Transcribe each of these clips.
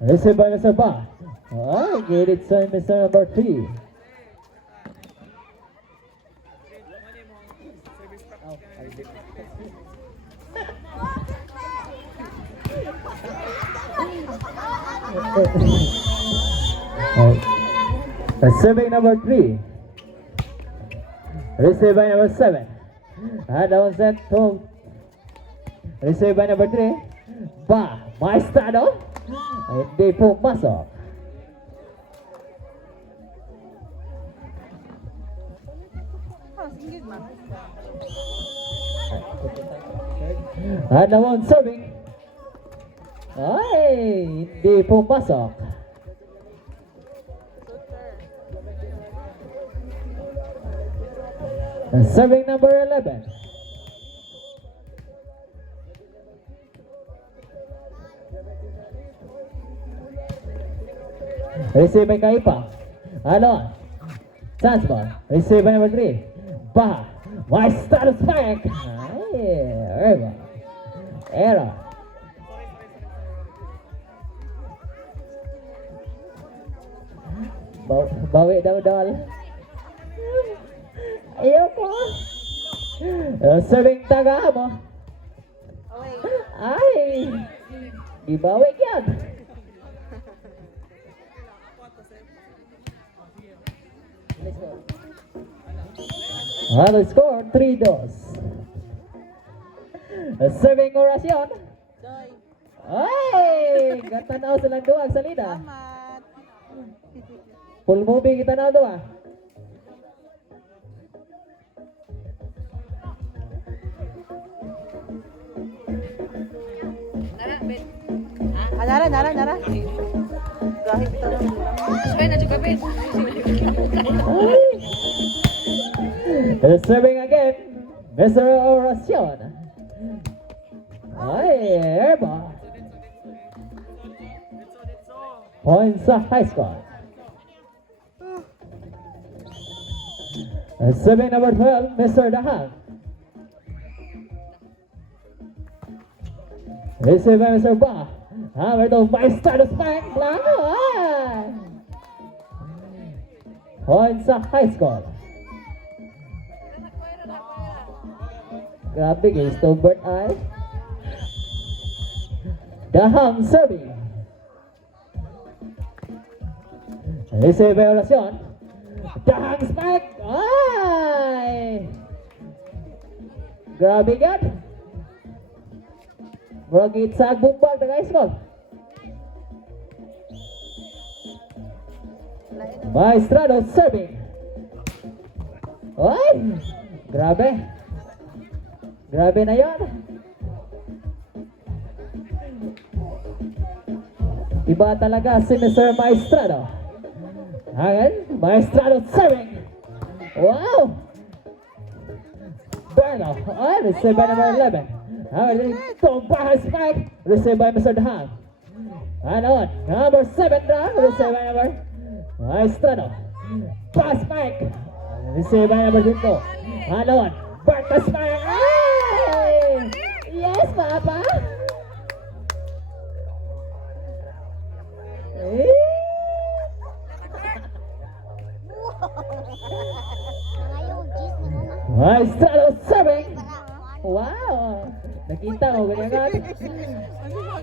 Received by Mr. Ba. Oh, get it, son, Mr. number 3. Receiving number 3. Received by number 7. That was set to received by number 3. Ba, Maestrado. Hindi pumasok. At naman serving. Ay, hindi pumasok. Serving number 11. Receive by Kaipa. Alon. Chance ball. Receive by number 3. Baha. Maestrado spike. Ay, error. Bawi daw dol. Ayoko. Serving taga mo. Ay. Ibawi yan. The score 3-2. Serving orasyon. Ay, gatanaw silang duwag sa lida. Full movie kita na doon. Nara. Kahit ito lang. Suway na juga, Ben. Serving again, Mr. Oracion. Ay, airball. Points sa high score. Serving number 12, Mr. Dahang. Received by Mr. Ba. Hammer to Maestrado spike. Blanco. Points sa high score. Grabe guys, to bird eye. Dahang serving. Received by Oracion. Dahang spike. Ay! Grabe gan. Murag sa bumbag na guys ko. Maestrado serving. Ay! Grabe. Grabe na yon. Iba talaga si Mr. Maestrado. Ayan, Maestrado serving. Wow! Berno. Ay, received by number 11. Itong bahas spike. Received by Mr. Dahang. Ano? Number 7 na. Received by number Maestrado. Pass spike. Received by number 2. Ano? Berta spike. Ay! Yes, Papa. Maestrado serving. Wow. Nakita mo ganyan nga.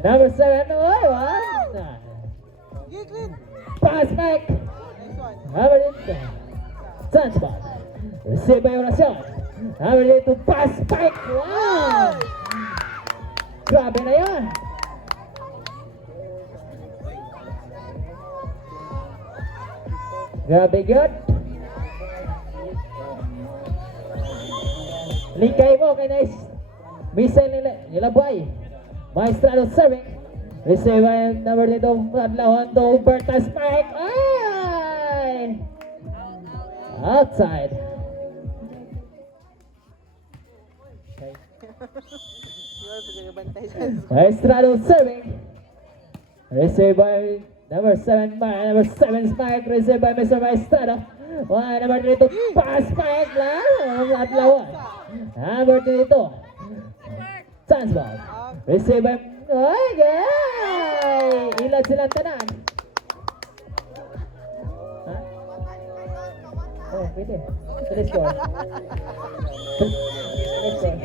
Number 7. Oy, wow. Pass back. Number 8. Chance ball. Receive by Oracion. Number 8 to pass back. Wow. Grabe na yan. Grabe good. Lingkay mo kay nice. Missile nila boy. Maestrado serving. Receive by number 2 Adlawan to Berta spike. Ay! Outside. Maestrado serving. Receive by number 7 spike. Receive by Mr. Maestrado. Number 3 to pass spike lang. Adlawan. Number 2 ito. Chance ball. Receive by... Ay, guys! Nahilad silang tanan. Ha? Oh, pwede. Let's score. Let's score.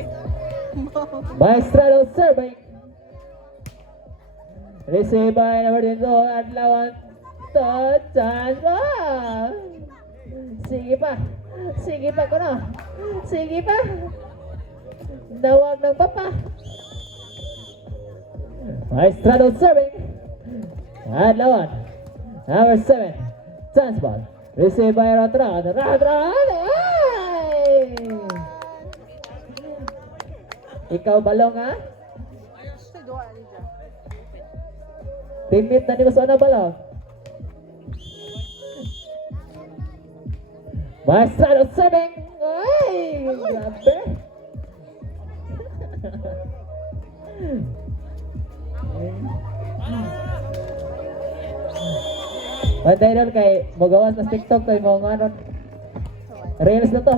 Maestrado serving. Receive by number 22 at lawan to chance. Oh! Sige pa. Sige pa ko na. Sige pa. Nawag ng papa. Maestrado serving. At lawan. Number 7. Chance ball. Receive by Ratran. Ratran! Ay! Ikaw balong ha? Sa doa ni dyan. Teammate na ni Mas Ana balong. Maestrado serving. Ay! Grabe. Pantay nun kay magawas na TikTok to yung mga ano. Reels na to.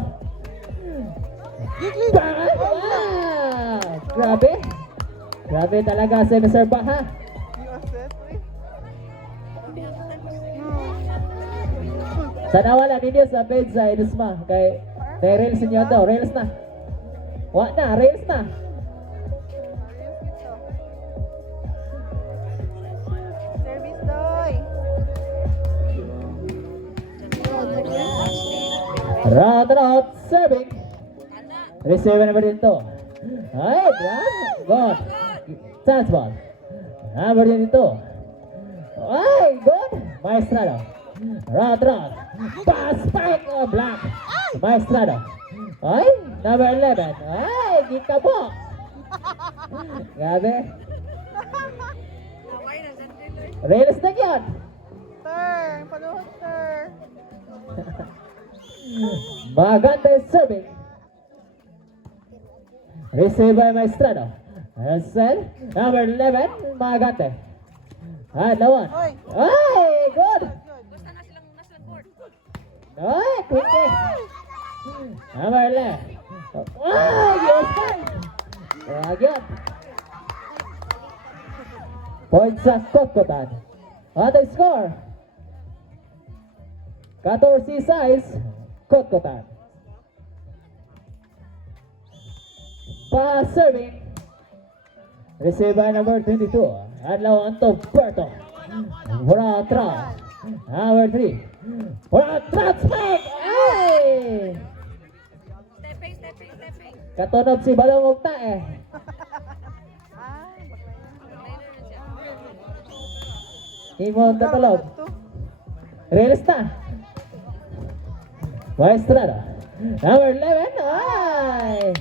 Bang! Wow! Grabe. Grabe talaga si Mr. Baha. USS, eh. Sana wala ninyo sa page sa Inusma. Kay reels niyo to. Reels na. Wa na, reels na. Service doy. Round serving. Receive number dito. Ay, good. Chance ball. Number dito. Ay, good. Maestrado. Round. Pass spike block. Maestrado. Ay, number 11. Ay, kita po. Grabe. Reels na yun. Sir, panuhot, sir. Maganda serving. Receive by Maestrado. Send. Number 11. Maganda. At lawan. Oy. Ay, good. Basta na silang board. Ay, quick. Number 11. Ay, yes, fine. Agad. Points sa Kotkotan. At the score. 14 size. Kotkotan. Pass serving. Receive by number 22. Adlaw to Berto. Ratran. Number 3. Ratran spike. Ay! Stepping. Katunog si Balong Ugta eh. Imo ang tatulog. Reels na. Maestrado. Number 11. Ay!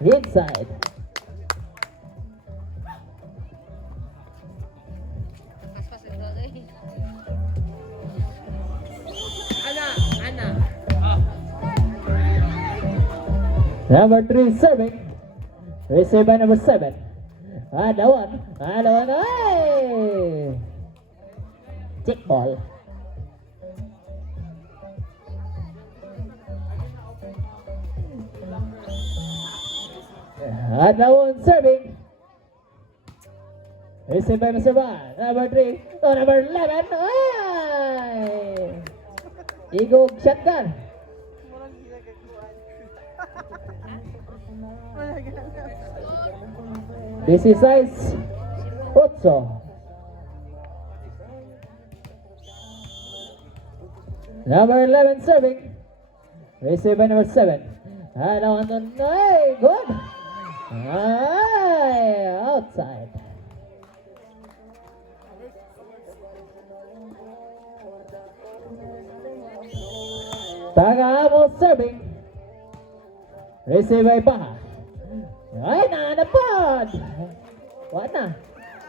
Inside. Number 3 serving. Receive by number 7. Adawan. Ay! Check ball. Adawan serving. Receive by Mr. Van. Number 3. Oh, number 11. Ay! Igog shotgun. This is size 8. Number 11 serving. Receive by number 7. And on the night. Good. Ay, outside. Tagamo serving. Receive by Baha. Ay, nanapod! Wala na.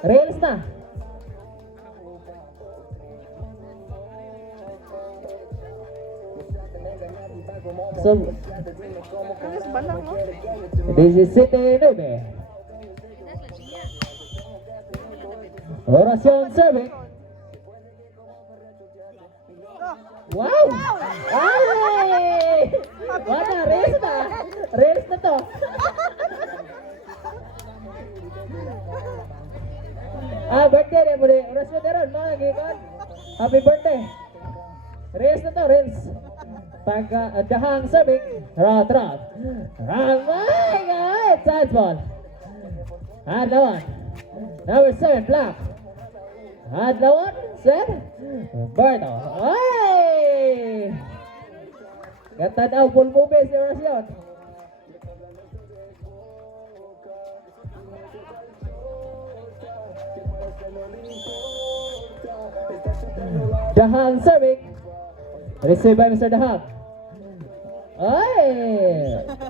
Rails na. So, Alis ba lang, no? this is City Nube. Orasyon serving. Wow! Ay! Wala, rails na. Rails na to. Birthday na mo rin. Oras mo na ron, mga gikon. Happy birthday. Reels na to, reels. Pag dahang serving. Rot. Oh my God! Chance ball. Adlawan. Number 7, Black. Adlawan, set. Berto. Ay! Gata daw, full movie si Orasyon. Dahang serving. Receive by Mr. Dahang. Ay!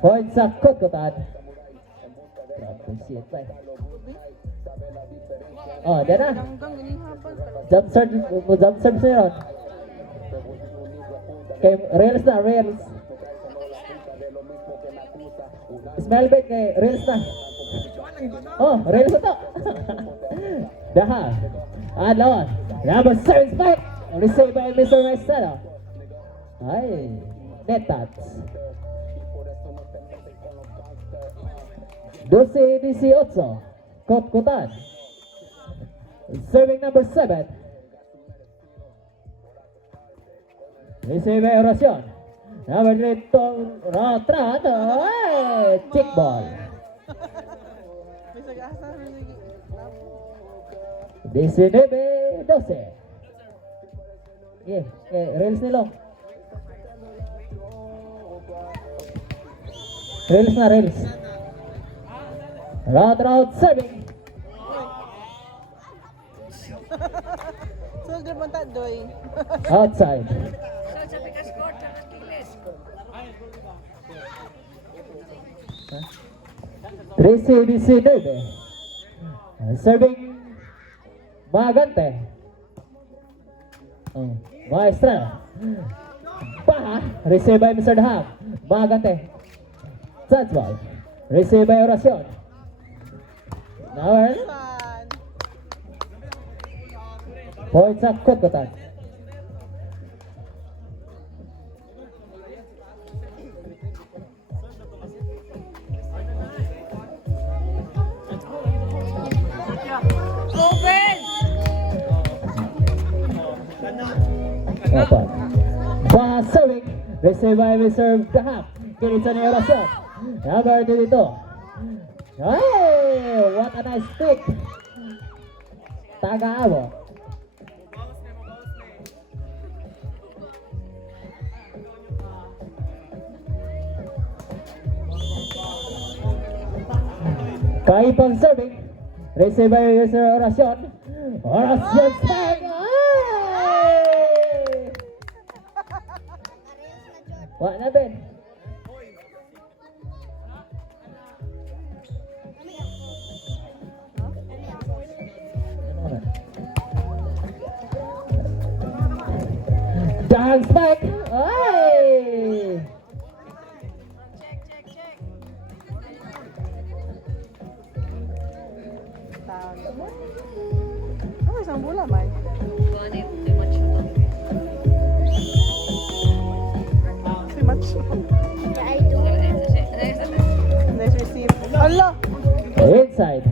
Point sa Kutkutan. Appreciate pa. Oh, dyan na. Hanggang galing hapon. Jump serve siya yun. Okay, rails na, rails. Smell bait kay rails na. Oh, rails na to. Dahang. Adlawan. Number 7 spike. Received by Mr. Maestro. Ay, net touch. 12-18. Kutkutan. Serving number 7. Received by Orasyon. Number 3, Rotrat. Ay, chick ball. Bisa gasa rin lagi. 19-12. Rails nilo. Rails na, rails. Route serving. Soldier man ta doy. Outside. DC 9. Serving Magante. Maestra. Paha. Receive by Mr. Dahang. Magante. Touch ball. Receive by Orasyon. Now, San. points sa Kutkutan. Open. Paha serving. Receive by Mr. Dahang. Kinitsa ni Orasyon. Number 22. Hey, what a nice pick. Taga-abo. Kaipang serving. Receive by Mr. Orasyon. Orasyon spike. Ay! Wala na din. Dahang spike. Ay! Ano isang bola man? Si match. Nice receive. Allah! Inside.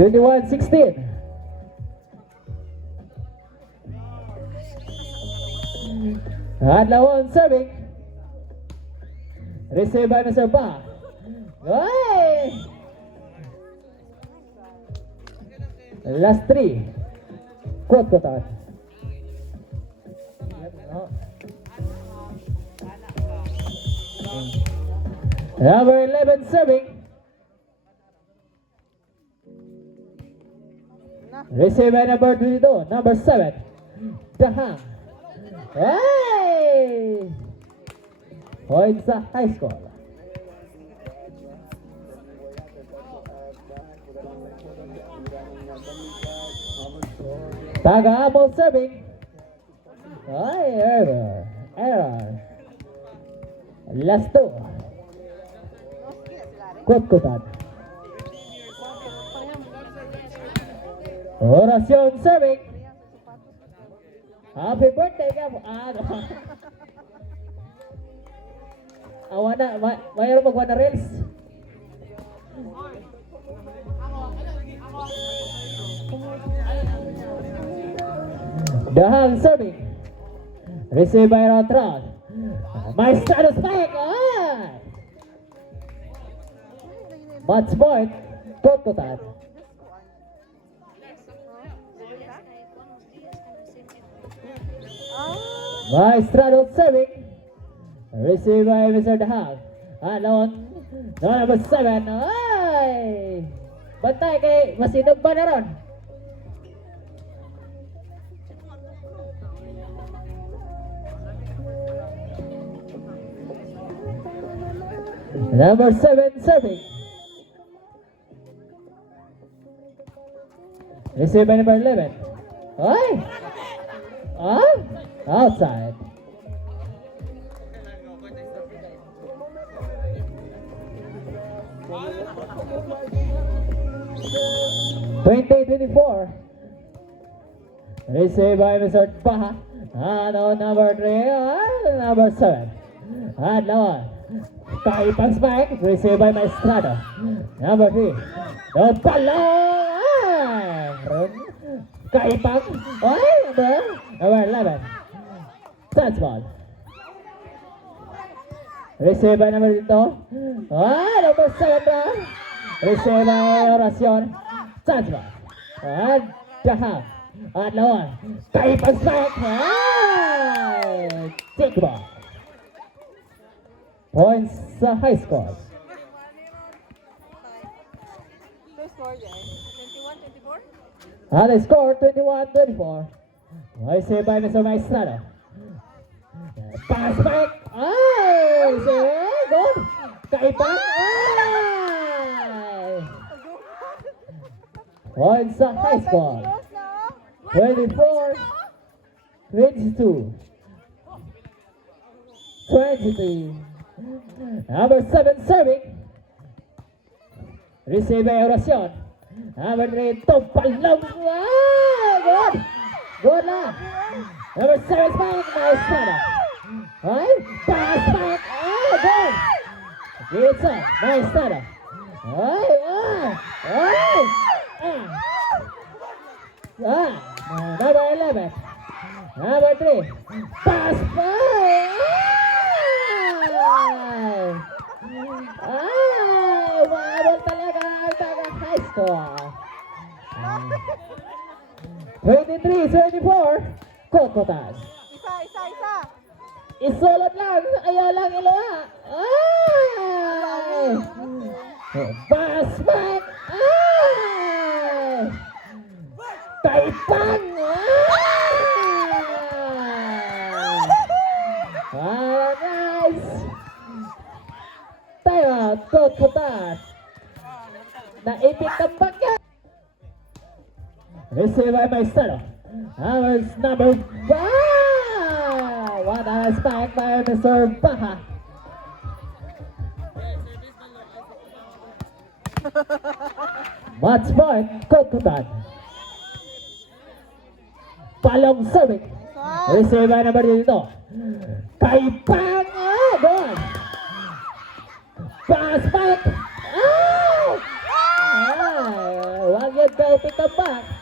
(21-16). Adlawan serving. Receive by Mr. Ba. Ay! Last 3. Kutkutan. Number 11 serving. Receive by number 22. Number 7. Dahang. Hey! Point sa high score. Taga-abol serving. Ay, error. Last 2. Kutkutan. Orasyon serving. Happy birthday ka mo. Awa na, mayroon magwa na reels. Dahang serving. Receive by Rotron. Maestrado spike. Ay! Match point. Kokotan. Maestrado serving. Receive by Mr. Dahang. Alon. Number 7. Ay! Bantay kay Masinog ba na ron? Number 7 serving. Received by number 11. Ay! Ah! Outside. (20-24). Received by Mr. Baha. Ano, number 3. Number 7. And now Kaipang spike, received by Maestrado. Number 3. The Palong! Kaipang. Ay, number 11. Touch ball. Received by number 2. Ah, number 7 na. Received by Oracion. Touch ball. And Dahang. At lawan. Kaipang spike. Ay! Take ball. Points sa high score. The score 21-24. Received by Mr. Maestrado. Pass back. Ay! Good. Kaipang. Ay! Points sa high score. 24-22. 23. Number 7 serving. Received by Oracion. Number 3, Topalong. Good. Good na. Number 7 spike. Maestrado. Ay, pass back. Good. It's on. Maestrado. Ay, number 11. Number 3. Pass back. Umabot talaga ang taga-high score. 23-24. Kokotan. Isa. Isulot lang. Ayaw lang iluwa. Ay! Pass back. Ay! Kaipang. Nice. Time out. Kokotan. Naipit ang bagay. Received by Maestrado. Number 5. What a spike by Mr. Baha. Match point, Kokotan. Palong serving. Received by number 2. Kaipang. Good. Pass back. Wag yun daw pick up back.